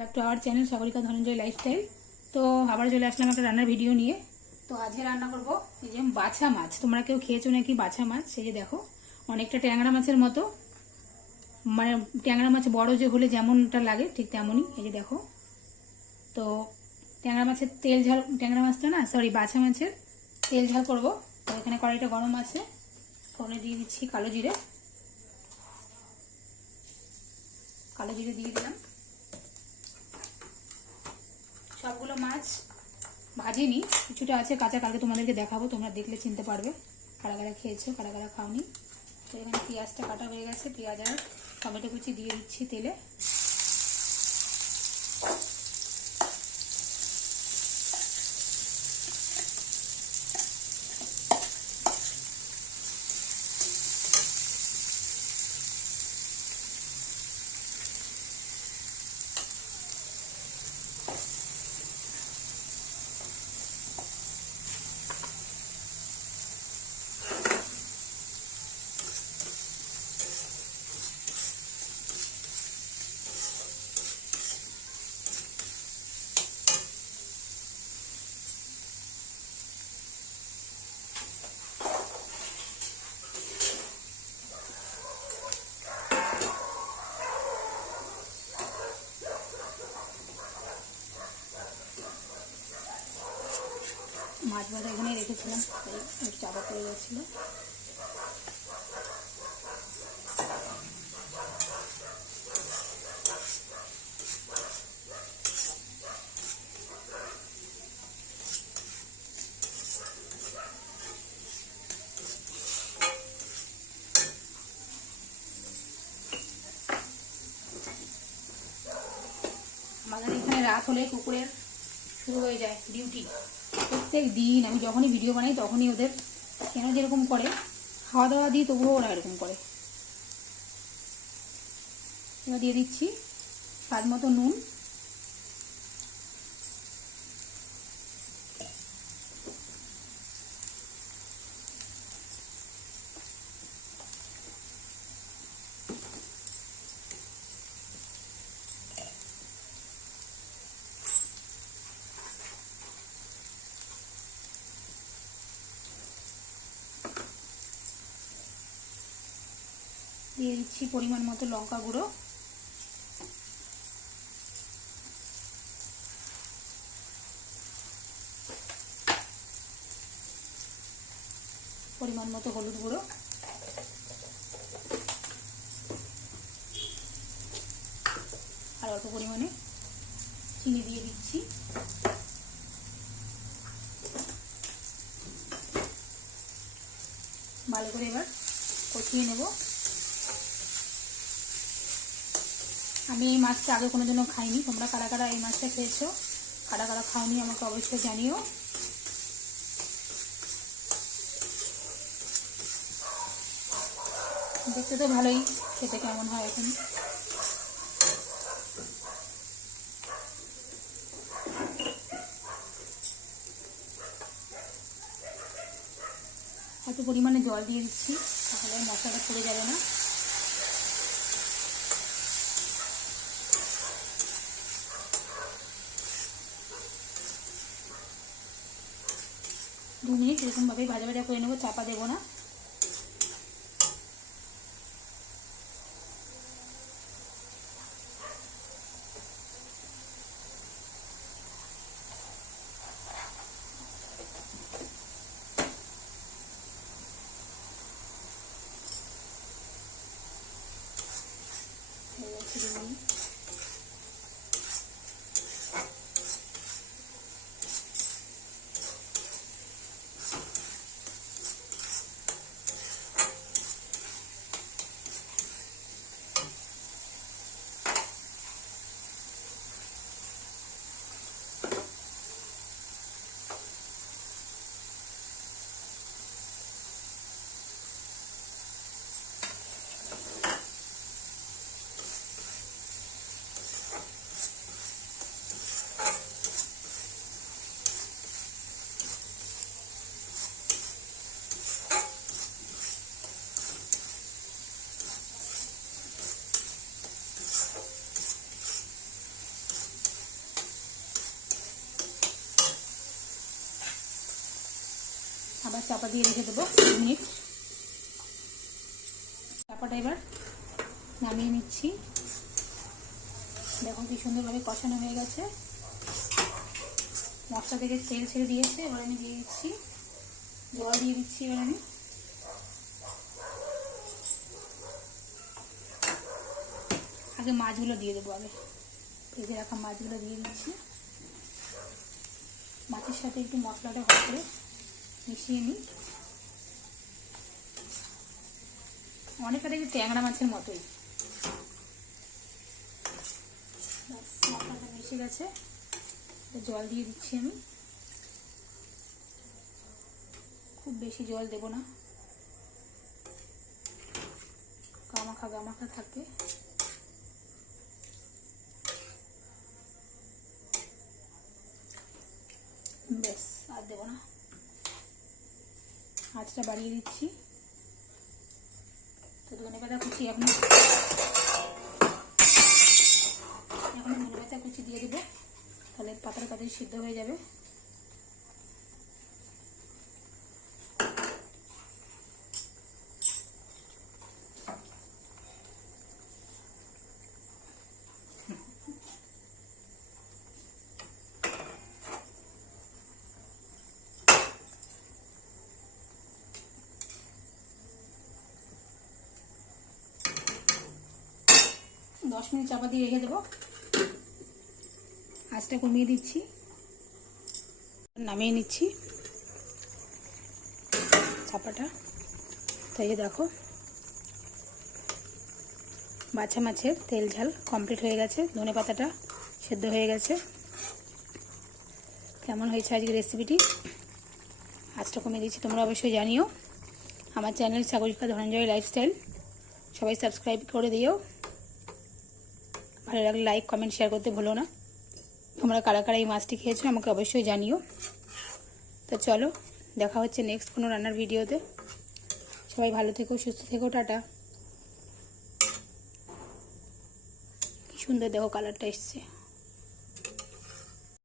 Back to our channel Sagarika Dhananjay lifestyle. তো আবার চলে আসলাম একটা রান্নার ভিডিও নিয়ে। তো আজকে রান্না করব এই যে বাছা মাছ। তোমরা কেউ খেয়েছো নাকি বাছা মাছ? সেই যে দেখো অনেকটা ট্যাংরা মাছের মতো, মানে ট্যাংরা মাছ বড় যে হলে যেমনটা লাগে ঠিক তেমনই। এই যে দেখো, তো ট্যাংরা মাছের তেল ঝাল, ট্যাংরা মাছটা না সরি বাছা মাছের তেল ঝাল করব। তো এখানে কড়াইটা গরম আছে, ফোড়নে দিয়ে দিচ্ছি কালো জিরে। কালো জিরে দিয়ে দিলাম। সবগুলো মাছ ভাজিনি, কিছুটা আছে কাঁচা, কালকে তোমাদেরকে দেখাবো, তোমরা দেখলে চিনতে পারবে কারা কারা খেয়েছো কারা কারা খাওনি। তো এখানে পেঁয়াজটা কাটা হয়ে গেছে, পেঁয়াজ আর টমেটো কুচি দিয়ে দিচ্ছি তেলে। মাছ ভাজা এখানে রেখেছিলাম, তাই চাপা পড়ে যাচ্ছিল। আমাদের এখানে রাত হলে কুকুরের শুরু হয়ে যায় ডিউটি। প্রত্যেক দিন আমি যখনই ভিডিও বানাই তখনই ওদের কেন যেরকম করে, খাওয়া দাওয়া দিই তবুও ওরা এরকম করে। এবার দিয়ে দিচ্ছি স্বাদ মতো নুন, দিয়ে দিচ্ছি পরিমাণ মতো লঙ্কা গুঁড়ো, পরিমাণ মতো হলুদ গুঁড়ো, আর অল্প পরিমাণে চিনি দিয়ে দিচ্ছি। ভালো করে এবার কষিয়ে নেব। আমি এই মাছটা আগে কোনোদিনও খাইনি, তোমরা কারা কারা এই মাছটা খেয়েছো কারা কারা খাওনি আমাকে অবশ্যই জানিও। দেখতে তো ভালোই, খেতে কেমন হয় এখন। এত পরিমাণে জল দিয়ে দিচ্ছি, তাহলে মশলাটা পড়ে যাবে না। দু মিনিট এরকমভাবেই ভাজা ভাজা করে নেবো, চাপা দেবো না। আবার চাপা দিয়ে রেখে দেবো 2 মিনিট। চাপাটা এবার নামিয়ে নিচ্ছি। দেখো কি সুন্দরভাবে কষানো হয়ে গেছে, মশলা থেকে তেল ছেড়ে দিয়েছে। এবার আমি দিয়ে দিচ্ছি জল, দিয়ে দিচ্ছি এবার আমি। আগে মাছগুলো দিয়ে দেবো, আগে ভেজে রাখা মাছগুলো দিয়ে দিচ্ছি। মাছের সাথে একটু মশলাটা ভালো করে মিশিয়ে নিই। অনেকটা দেখি ট্যাংরা মাছের মতোই। মশলাটা মিশে গেছে, জল দিয়ে দিচ্ছি আমি। খুব বেশি জল দেব না, গামাখা গামাখা থাকে। বেশ, আর দেবো না, আঁচটা বাড়িয়ে দিচ্ছি। তো ধনেপাতা কুচি এখন ধনেপাতা কুচি দিয়ে দেবো, তাহলে পাতার পাতে সিদ্ধ হয়ে যাবে। দশ মিনিট চাপা দিয়ে রেখে দেবো। আঁচটা কমিয়ে দিচ্ছি, নামিয়ে নিচ্ছি চাপাটা। তাই দেখো বাছা মাছের তেল ঝাল কমপ্লিট হয়ে গেছে, ধনেপাতাটা সেদ্ধ হয়ে গেছে। কেমন হয়েছে আজকের রেসিপিটি? আঁচটা কমিয়ে দিচ্ছি, তোমরা অবশ্যই জানিও। আমার চ্যানেল সাগরিকা ধনঞ্জয় লাইফস্টাইল সবাই সাবস্ক্রাইব করে দিও। ভালো লাগলে লাইক কমেন্ট শেয়ার করতে ভুলো না। তোমরা কারা কারা এই মাছটি খেয়েছো আমাকে অবশ্যই জানিও। তো চলো, দেখা হচ্ছে নেক্সট কোনো রান্নার ভিডিওতে। সবাই ভালো থেকো, সুস্থ থেকো, টাটা। কি সুন্দর দেখো কালারটা এসছে।